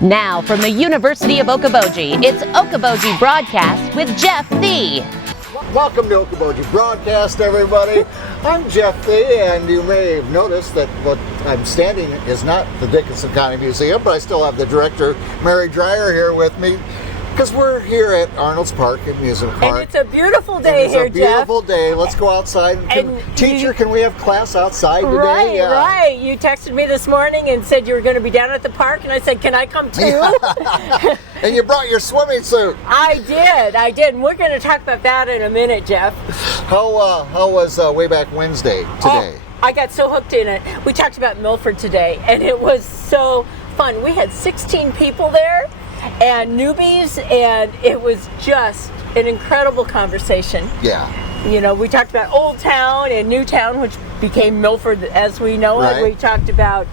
Now from the University of Okoboji, it's Okoboji Broadcast with Jeff Thee. Welcome to Okoboji Broadcast, everybody. I'm Jeff Thee, and you may have noticed that what I'm standing is not the Dickinson County Museum, but I still have the director, Mary Dreier, here with me. Because we're here at Arnolds Park, Amusement Park. And it's a beautiful day here, Jeff. It's a beautiful day. Let's go outside. Teacher, can we have class outside today? Right, yeah. right. You texted me this morning and said you were going to be down at the park, and I said, can I come too? Yeah. And you brought your swimming suit. I did. And we're going to talk about that in a minute, Jeff. How was Way Back Wednesday today? Oh, I got so hooked in it. We talked about Milford today, and it was so fun. We had 16 people there. And newbies, and it was just an incredible conversation. Yeah. You know, we talked about Old Town and New Town, which became Milford as we know it. We talked about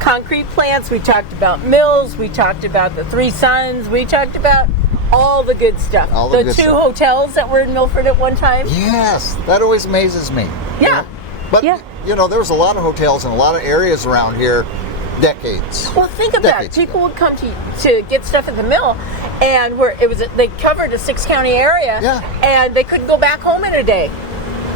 concrete plants, we talked about mills, we talked about the Three Sons, we talked about all the good stuff. The two hotels that were in Milford at one time. Yes, that always amazes me. Yeah. But, you know, there was a lot of hotels in a lot of areas around here. Decades. Well, think about it. People would come to get stuff at the mill, and they covered a 6-county area, and they couldn't go back home in a day.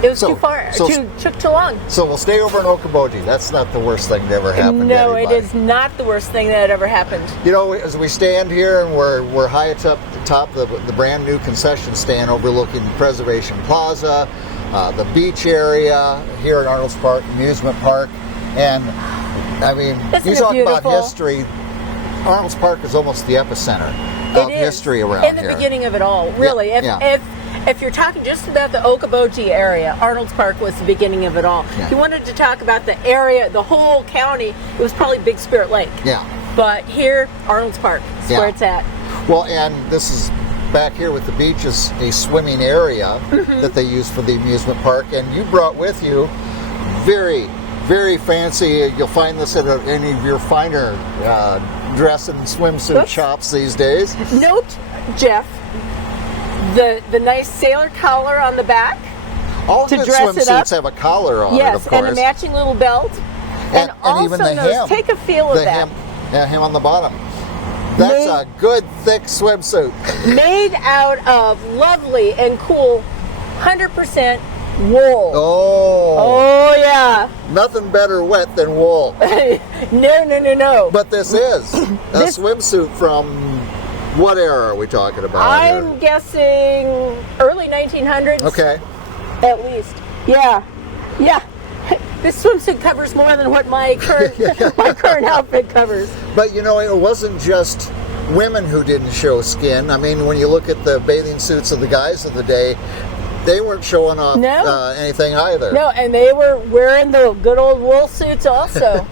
It was too far. Took too long. So we'll stay over in Okoboji. That's not the worst thing that ever happened. No, it is not the worst thing that ever happened. You know, as we stand here and we're high up at the top of the brand new concession stand overlooking Preservation Plaza, the beach area here at Arnolds Park, Amusement Park, and I mean, you talk about history. Arnolds Park is almost the epicenter of history around here. In the beginning of it all, really. If you're talking just about the Okoboji area, Arnolds Park was the beginning of it all. Yeah. If you wanted to talk about the area, the whole county, it was probably Big Spirit Lake. Yeah. But here, Arnolds Park is where it's at. Well, and this is back here with the beach is a swimming area that they use for the amusement park. And you brought with you very fancy. You'll find this at any of your finer dress and swimsuit shops these days. Note, Jeff, the nice sailor collar on the back. All good swimsuits have a collar on it, of course. Yes, and a matching little belt. And also even the hem. Take a feel of that. Hem on the bottom. That's a good, thick swimsuit. Made out of lovely and cool 100% wool. Oh yeah. Nothing better wet than wool. No. But this is a swimsuit from what era are we talking about? I'm guessing early 1900s. Okay. At least. Yeah. This swimsuit covers more than what my current outfit covers. But you know, it wasn't just women who didn't show skin. I mean, when you look at the bathing suits of the guys of the day, they weren't showing off anything either. No, and they were wearing the good old wool suits also.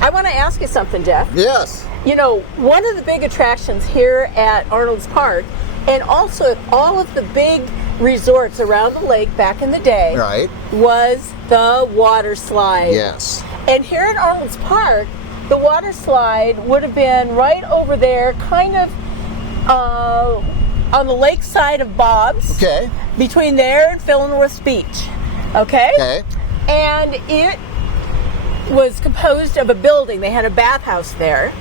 I want to ask you something, Jeff. Yes. You know, one of the big attractions here at Arnolds Park, and also all of the big resorts around the lake back in the day, was the Waterslides. Yes. And here at Arnolds Park, the Waterslide would have been right over there, kind of on the lake side of Bob's. Okay. Between there and Philnorth Beach. Okay? And it was composed of a building. They had a bathhouse there.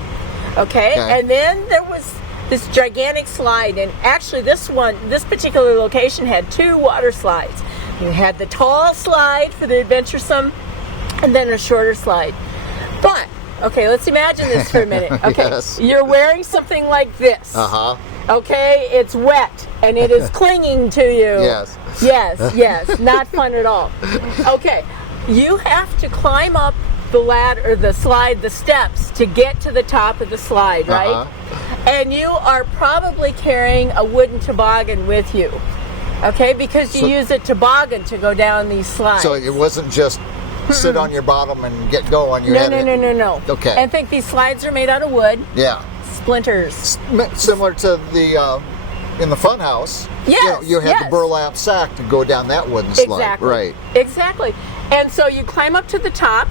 Okay? And then there was this gigantic slide, and actually this particular location had 2 water slides. You had the tall slide for the adventuresome, and then a shorter slide. But, okay, let's imagine this for a minute. Okay, You're wearing something like this. Okay, it's wet, and it is clinging to you. Yes, not fun at all. Okay, you have to climb up the ladder, or the steps to get to the top of the slide, right? And you are probably carrying a wooden toboggan with you, okay? Because you use a toboggan to go down these slides. So it wasn't just sit on your bottom and get going. No. Okay. And think these slides are made out of wood. Yeah. Splinters. Similar to the in the fun house. Yes. You had the burlap sack to go down that wooden slide. Exactly. Right. Exactly. And so you climb up to the top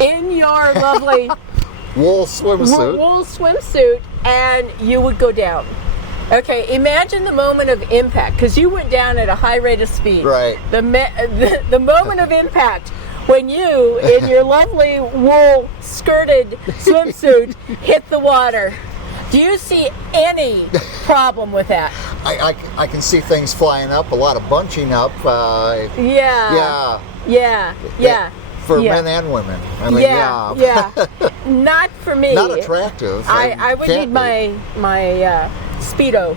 in your lovely wool swimsuit. Wool swimsuit, and you would go down. Okay, imagine the moment of impact, because you went down at a high rate of speed. Right. The moment of impact when you, in your lovely wool skirted swimsuit, hit the water. Do you see any problem with that? I can see things flying up, a lot of bunching up. Yeah. For men and women. I mean, yeah. Not for me. Not attractive. I would need my Speedo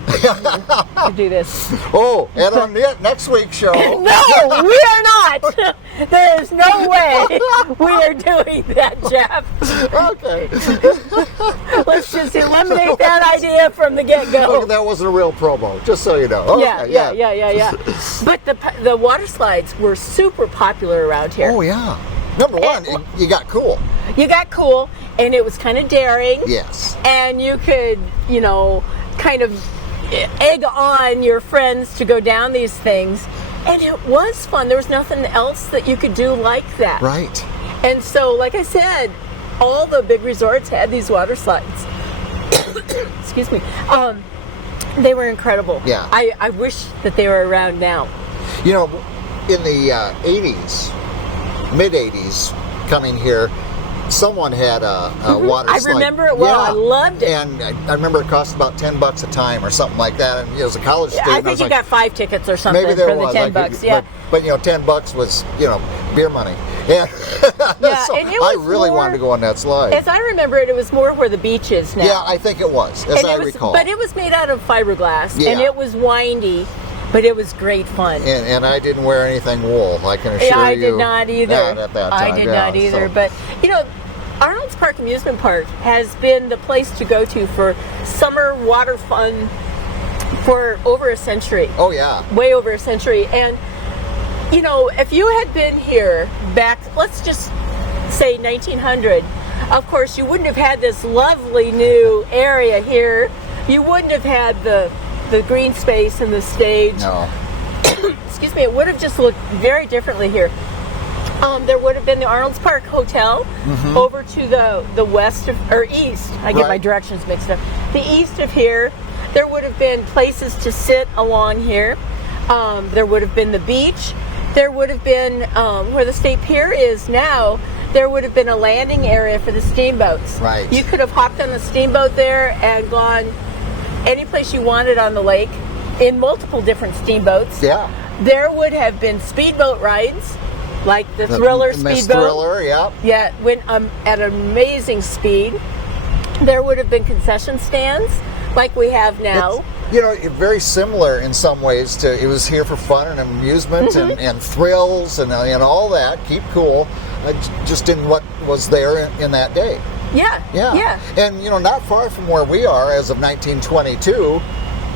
to do this. Oh, and on next week's show. No, we are not. There is no way we are doing that, Jeff. Okay. Let's just eliminate that idea from the get-go. That wasn't a real promo, just so you know. Okay, yeah. But the water slides were super popular around here. Oh, yeah. Number one, you got cool. You got cool, and it was kind of daring. Yes. And you could, kind of egg on your friends to go down these things. And it was fun. There was nothing else that you could do like that. Right. And so, like I said, all the big resorts had these water slides. Excuse me. They were incredible. Yeah. I wish that they were around now. In the 80s, mid-80s, coming here, someone had a water slide. I remember it well. I loved it. And I remember it cost about $10 a time or something like that. And it was a college student. I think you got 5 tickets or something maybe there for was, the $10. Yeah. But $10 was, beer money. Yeah. So and it was I really wanted to go on that slide. As I remember it was more where the beach is now. Yeah, I think it was, as I recall. But it was made out of fiberglass, and it was windy. But it was great fun. And I didn't wear anything wool, I can assure you. I did not either. At that time. I did not either. So. But, Arnolds Park Amusement Park has been the place to go to for summer water fun for over a century. Oh, yeah. Way over a century. And, if you had been here back, let's just say 1900, of course, you wouldn't have had this lovely new area here. You wouldn't have had the green space and the stage. No. Excuse me, it would have just looked very differently here. There would have been the Arnolds Park Hotel over to the west or east. I get my directions mixed up. The east of here, there would have been places to sit along here. There would have been the beach. There would have been, where the State Pier is now, there would have been a landing area for the steamboats. Right. You could have hopped on the steamboat there and gone any place you wanted on the lake in multiple different steamboats. Yeah. There would have been speedboat rides, like the Thriller speedboat. Miss Thriller, yeah. Yeah, went at an amazing speed. There would have been concession stands, like we have now. Very similar in some ways to, it was here for fun and amusement and thrills and all that. Keep cool. Just in what was there in that day. Yeah. And, not far from where we are as of 1922,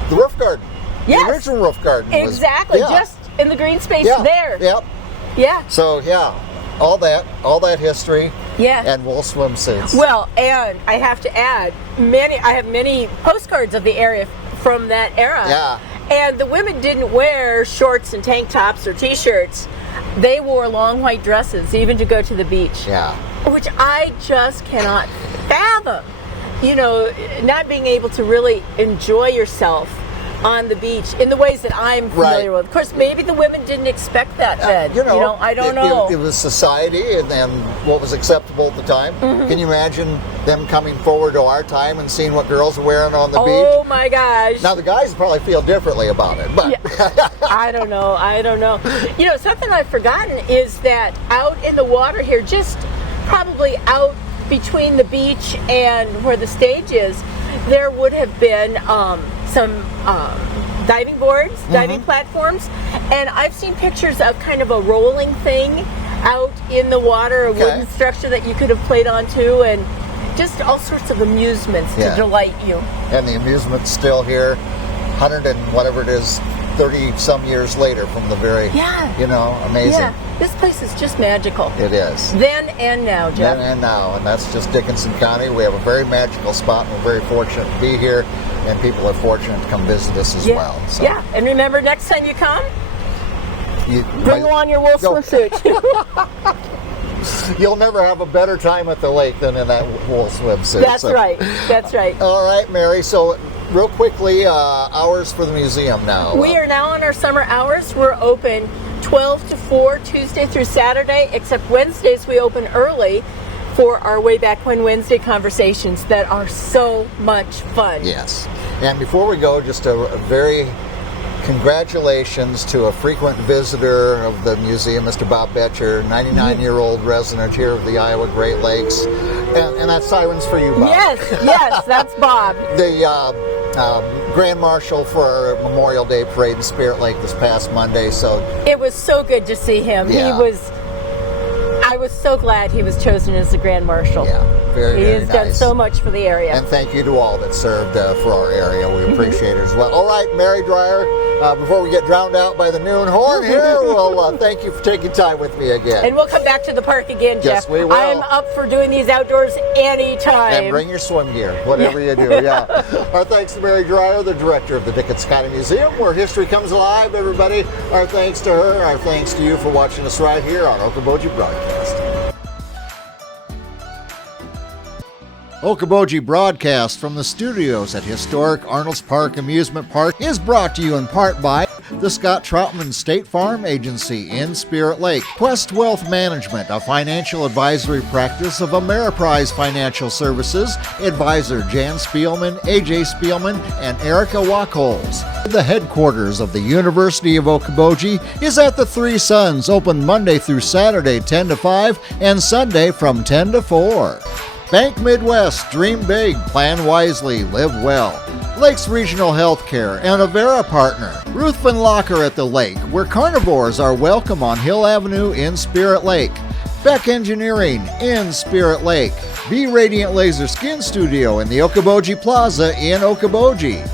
the roof garden. Yes. The original roof garden. Exactly. Just in the green space there. Yep. Yeah. So, all that history. Yeah. And wool swimsuits. Well, and I have to add, I have many postcards of the area from that era. Yeah. And the women didn't wear shorts and tank tops or t-shirts. They wore long white dresses, even to go to the beach. Yeah. Which I just cannot fathom. Not being able to really enjoy yourself on the beach in the ways that I'm familiar with. Of course, maybe the women didn't expect that then. I don't know. It was society and what was acceptable at the time. Can you imagine them coming forward to our time and seeing what girls are wearing on the beach? Oh my gosh. Now the guys probably feel differently about it, but I don't know. Something I've forgotten is that out in the water here, just probably out between the beach and where the stage is, there would have been some diving boards, diving platforms, and I've seen pictures of kind of a rolling thing out in the water, a wooden structure that you could have played on too, and just all sorts of amusements to delight you. And the amusement's still here, 100 and whatever it is, 30 some years later from the very, amazing. Yeah, this place is just magical. It is. Then and now, Jeff. Then and now, and that's just Dickinson County. We have a very magical spot, and we're very fortunate to be here, and people are fortunate to come visit us as well. So. Yeah, and remember, next time you come, bring along your wool swimsuit. You'll never have a better time at the lake than in that wool swimsuit. That's right. That's right. All right, Mary. So, real quickly, hours for the museum now. We are now on our summer hours. We're open 12 to 4 Tuesday through Saturday, except Wednesdays we open early for our Way Back When Wednesday conversations that are so much fun. Yes. And before we go, just a very congratulations to a frequent visitor of the museum, Mr. Bob Betcher, 99-year-old resident here of the Iowa Great Lakes. And that siren's for you, Bob. Yes, that's Bob. The Grand Marshal for our Memorial Day Parade in Spirit Lake this past Monday. So it was so good to see him. Yeah. I was so glad he was chosen as the Grand Marshal. Yeah, very He has nice. done so much for the area. And thank you to all that served for our area. We appreciate it as well. All right, Mary Dreier, before we get drowned out by the noon horn here, well, thank you for taking time with me again. And we'll come back to the park again, Jeff. Yes, we will. I'm up for doing these outdoors anytime. And bring your swim gear, whatever you do, yeah. Our thanks to Mary Dreier, the director of the Dickinson County Museum, where history comes alive, everybody. Our thanks to her. Our thanks to you for watching us right here on Okoboji Broadcast. Okoboji Broadcast from the studios at historic Arnolds Park Amusement Park is brought to you in part by the Scott Troutman State Farm Agency in Spirit Lake, Quest Wealth Management, a financial advisory practice of Ameriprise Financial Services, advisor Jan Spielman, AJ Spielman, and Erica Wachholz. The headquarters of the University of Okoboji is at the Three Sons, open Monday through Saturday 10 to 5 and Sunday from 10 to 4. Bank Midwest, dream big, plan wisely, live well. Lakes Regional Healthcare and Avera Partner. Ruthven Locker at the Lake, where carnivores are welcome on Hill Avenue in Spirit Lake. Beck Engineering in Spirit Lake. Be Radiant Laser Skin Studio in the Okoboji Plaza in Okoboji.